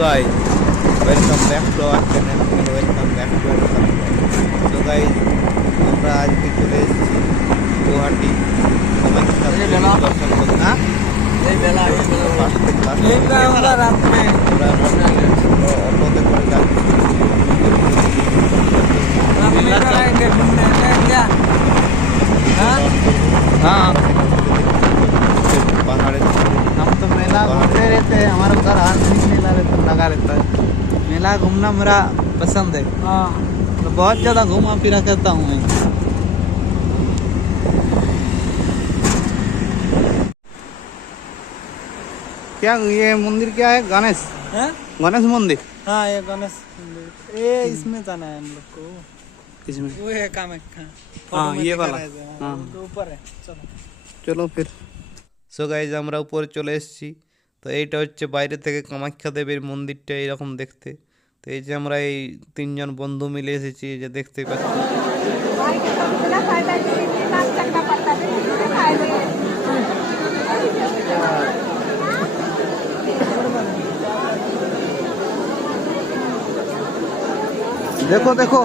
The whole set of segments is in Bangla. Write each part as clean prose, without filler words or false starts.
guys, welcome back to our channel and welcome back to our channel. So guys, আমরা আজকে চলে এসেছি গুয়াহাটি কামাখ্যা দর্শন করতে। এই বেলা আমরা রাত্রে অটোতে করে যাচ্ছি। हाँ पहाड़ हम तो मेला घूमते रहते हैं, हमारा उधर हर दिन मेला लगा रहता है। मेला घूमना मेरा पसंद है। तो बहुत ज़्यादा घूमा फिरा करता हूँ मैं। क्या ये मंदिर क्या है? गणेश गणेश मंदिर। हाँ ये गणेश मंदिर, ये इसमें जाना है हम लोग को। इसमें वो है कामाख्या। हाँ ये वाला। हाँ ऊपर है। चलो चलो फिर। সো গাইজ আমরা উপরে চলে এসেছি। তো এইটা হচ্ছে বাইরে থেকে কামাখ্যা দেবীর মন্দিরটা এইরকম দেখতে। তো এই যে আমরা এই তিনজন বন্ধু মিলে এসেছি, এই যে দেখতে পাচ্ছি। देखो देखो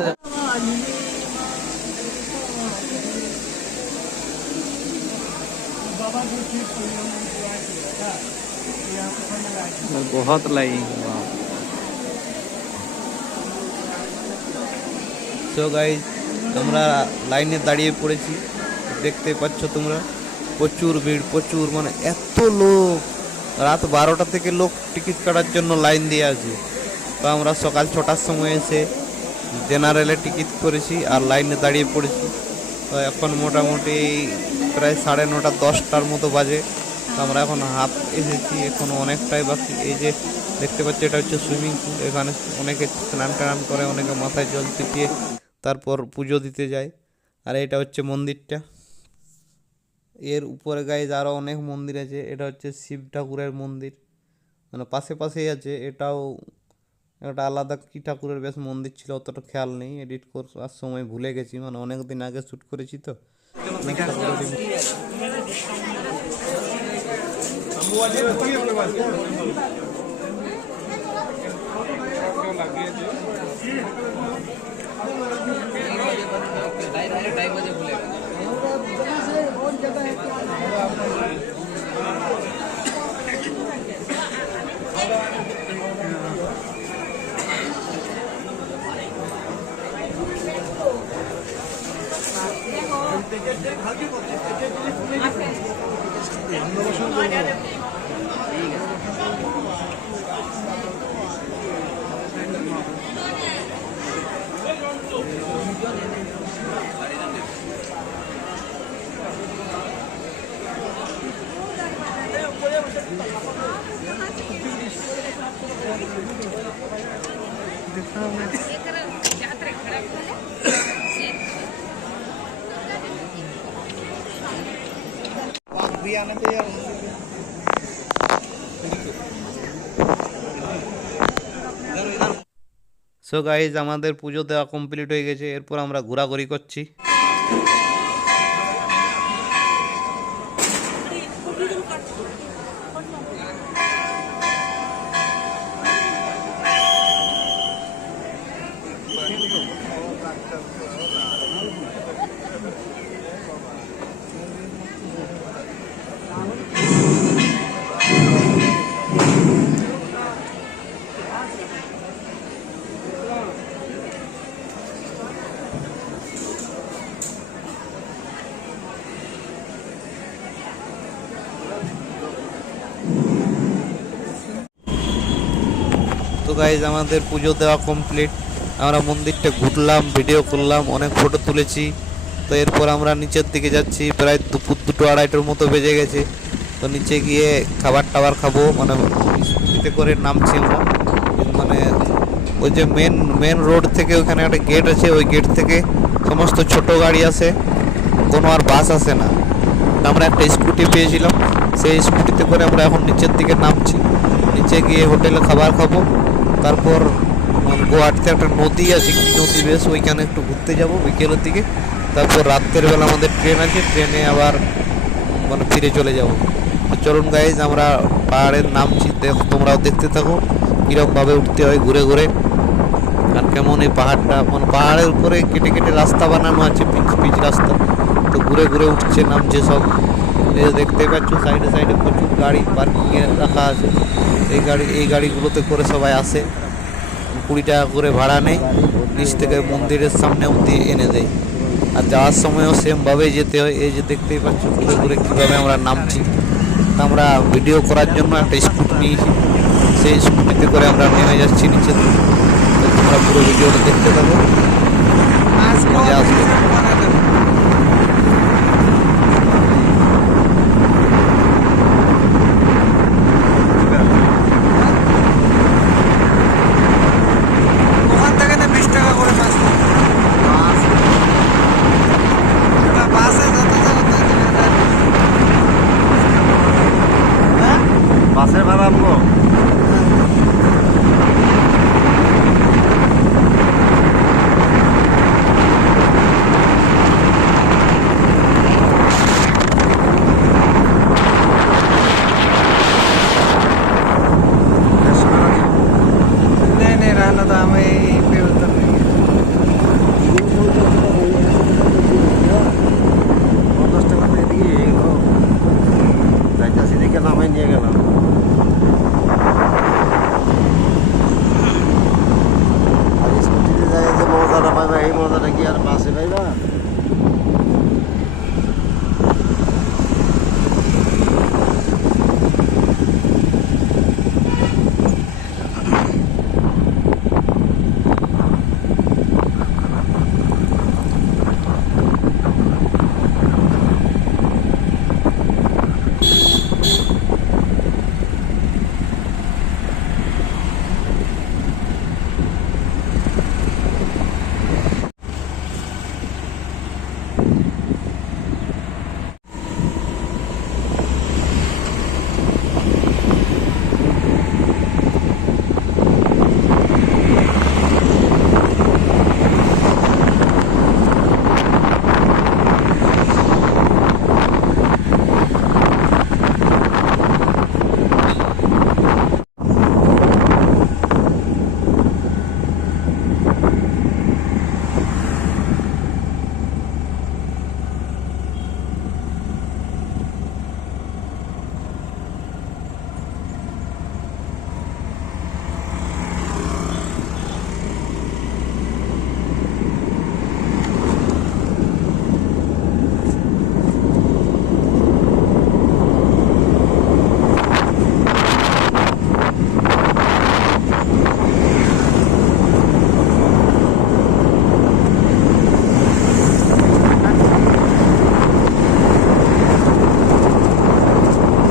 बहुत लाइन। সো গাইজ আমরা লাইনে দাঁড়িয়ে পড়েছি, দেখতে পাচ্ছ তোমরা। প্রচুর ভিড়, প্রচুর, মানে এত লোক। রাত 12টা থেকে লোক টিকিট কাটার জন্য লাইন দিয়ে আছে। তো আমরা সকাল 6টার সময় এসে জেনারেলে টিকিট করেছি আর লাইনে দাঁড়িয়ে পড়েছি। তো এখন মোটামুটি প্রায় 9:30 10টার মতো বাজে। তো আমরা এখন হাফ এসেছি, এখন অনেকটাই বাকি। এই যে দেখতে পাচ্ছি এটা হচ্ছে সুইমিং পুল। এখানে অনেকে স্নান টান করে, অনেকে মাথায় জল ছিটিয়ে তারপর পুজো দিতে যায়। আর এটা হচ্ছে মন্দিরটা। এর উপরে গাইজ আরও অনেক মন্দির আছে। এটা হচ্ছে শিব ঠাকুরের মন্দির, মানে পাশে পাশেই আছে। এটাও একটা আলাদা কী ঠাকুরের বেশ মন্দির ছিল, অতটা খেয়াল নেই, এডিট করার সময় ভুলে গেছি, মানে অনেক দিন আগে শ্যুট করেছি তো। সো গাইজ আমাদের পুজো দেওয়া কমপ্লিট হয়ে গেছে। এরপর আমরা ঘোরাঘুরি করছি। তো গাইজ আমাদের পুজো দেওয়া কমপ্লিট। আমরা মন্দিরটা ঘুরলাম, ভিডিও করলাম, অনেক ফটো তুলেছি। তো এরপর আমরা নিচের দিকে যাচ্ছি। প্রায় দুপুর 2টো 2:30টার মতো বেজে গেছে। তো নিচে গিয়ে খাবার টাবার খাবো, মানে স্কুটিতে করে নামছি আমরা। মানে ওই যে মেন রোড থেকে ওখানে একটা গেট আছে, ওই গেট থেকে সমস্ত ছোট গাড়ি আসে, কোনো আর বাস আসে না। আমরা একটা স্কুটি পেয়েছিলাম, সেই স্কুটিতে করে আমরা এখন নিচের দিকে নামছি। নিচে গিয়ে হোটেলে খাবার খাবো। তারপর গুয়াহাটিতে একটা নদী আছে, কি নদী বেশ, ওইখানে একটু ঘুরতে যাব বিকেলের দিকে। তারপর রাত্রের বেলা আমাদের ট্রেন আছে, ট্রেনে আবার মানে ফিরে চলে যাব। তো চলুন গাইজ আমরা পাহাড়ের নামছি, তোমরাও দেখতে থাকো। কীরকম ভাবে উঠতে হয় ঘুরে ঘুরে, আর কেমন এই পাহাড়টা, মানে পাহাড়ের উপরে কেটে কেটে রাস্তা বানানো আছে, পিচ পিচ রাস্তা, তো ঘুরে ঘুরে উঠছে নামছে সব। এই যে দেখতে পাচ্ছ সাইডে সাইডে প্রচুর গাড়ি পার্কিংয়ে রাখা আছে, এই গাড়িগুলোতে করে সবাই আসে, 20 টাকা করে ভাড়া নেয়, নিচ থেকে মন্দিরের সামনে অব্দি এনে দেয়। আর যাওয়ার সময়ও সেমভাবেই যেতে হয়। এই যে দেখতেই পাচ্ছ ঘুরে ঘুরে কীভাবে আমরা নামছি। তা আমরা ভিডিও করার জন্য একটা স্কুটি নিয়েছি, সেই স্কুটিতে করে আমরা নেমে যাচ্ছি নিচে। তো তোমরা পুরো ভিডিওটা দেখতে থাকো, মজা আসবে। ওখান থেকে তো 20 টাকা করে বাস, বাসে যত যাবো তত টাকা। হ্যাঁ বাসের ভাড়া আমগো नहीं नहीं रहना था, हमें यहीं पे उतर लेंगे। 50 টাকা তো এদিকে এলো, যাইতাছি দেখে নামাই নিয়ে গেলাম। আর স্কুটিতে যাই যে মজাটা পাইবা, এই মজাটা কি আর বাসে পাইবা?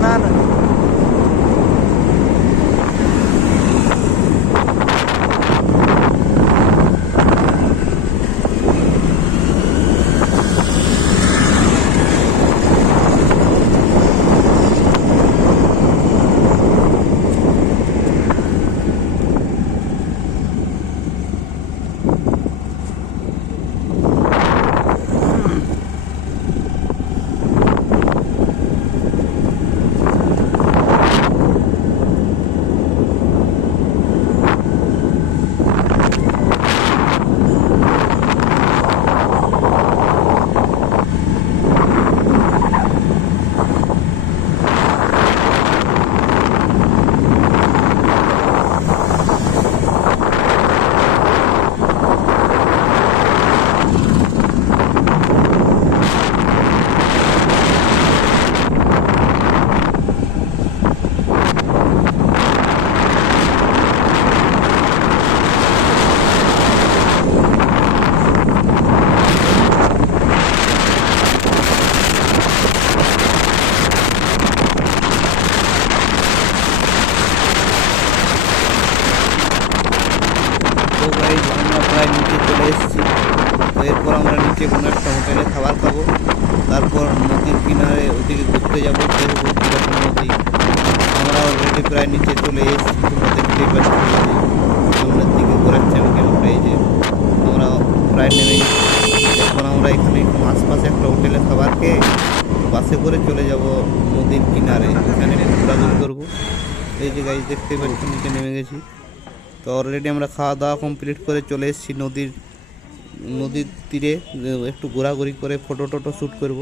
ना ना তো গাইজ আমরা প্রায় নিচে চলে এসেছি। তো এরপর আমরা নিচে কোনো একটা হোটেলে খাবার খাবো, তারপর নদীর কিনারে ওদিকে ঘুরতে যাবো, দেখবো কীরকম নদী। আমরা অলরেডি প্রায় নিচে চলে এসেছি, তোমরা দেখতেই পাচ্ছ সামনের দিকে ঘোরাচ্ছে আমি ক্যামেরাটা। এই যে আমরা প্রায় নেমে গেছি। এখন আমরা এখানে একটু আশপাশে একটা হোটেলে খাবার খেয়ে বাসে করে চলে যাব নদীর কিনারে, এখানে একটু ঘোরাঘুরি করবো। এই যে গাইজ দেখতেই পাচ্ছি নিচে নেমে গেছি। তো অলরেডি আমরা খাওয়া দাওয়া কমপ্লিট করে চলে এসেছি নদীর তীরে একটু ঘোরাঘুরি করে ফটো টটো শ্যুট করব।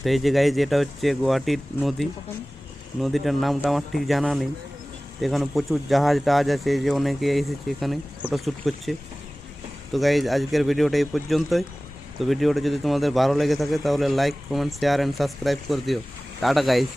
তো এই যে গাইজ এটা হচ্ছে গুয়াহাটির নদীটার নামটা আমার ঠিক জানা নেই। তো এখানে প্রচুর জাহাজ টাহাজ আছে, এই যে অনেকে এসেছে এখানে ফটো শ্যুট করছে। তো গাইজ আজকের ভিডিওটা এই পর্যন্তই। তো ভিডিওটা যদি তোমাদের ভালো লেগে থাকে তাহলে like comment share and subscribe করে দিও। Tata guys.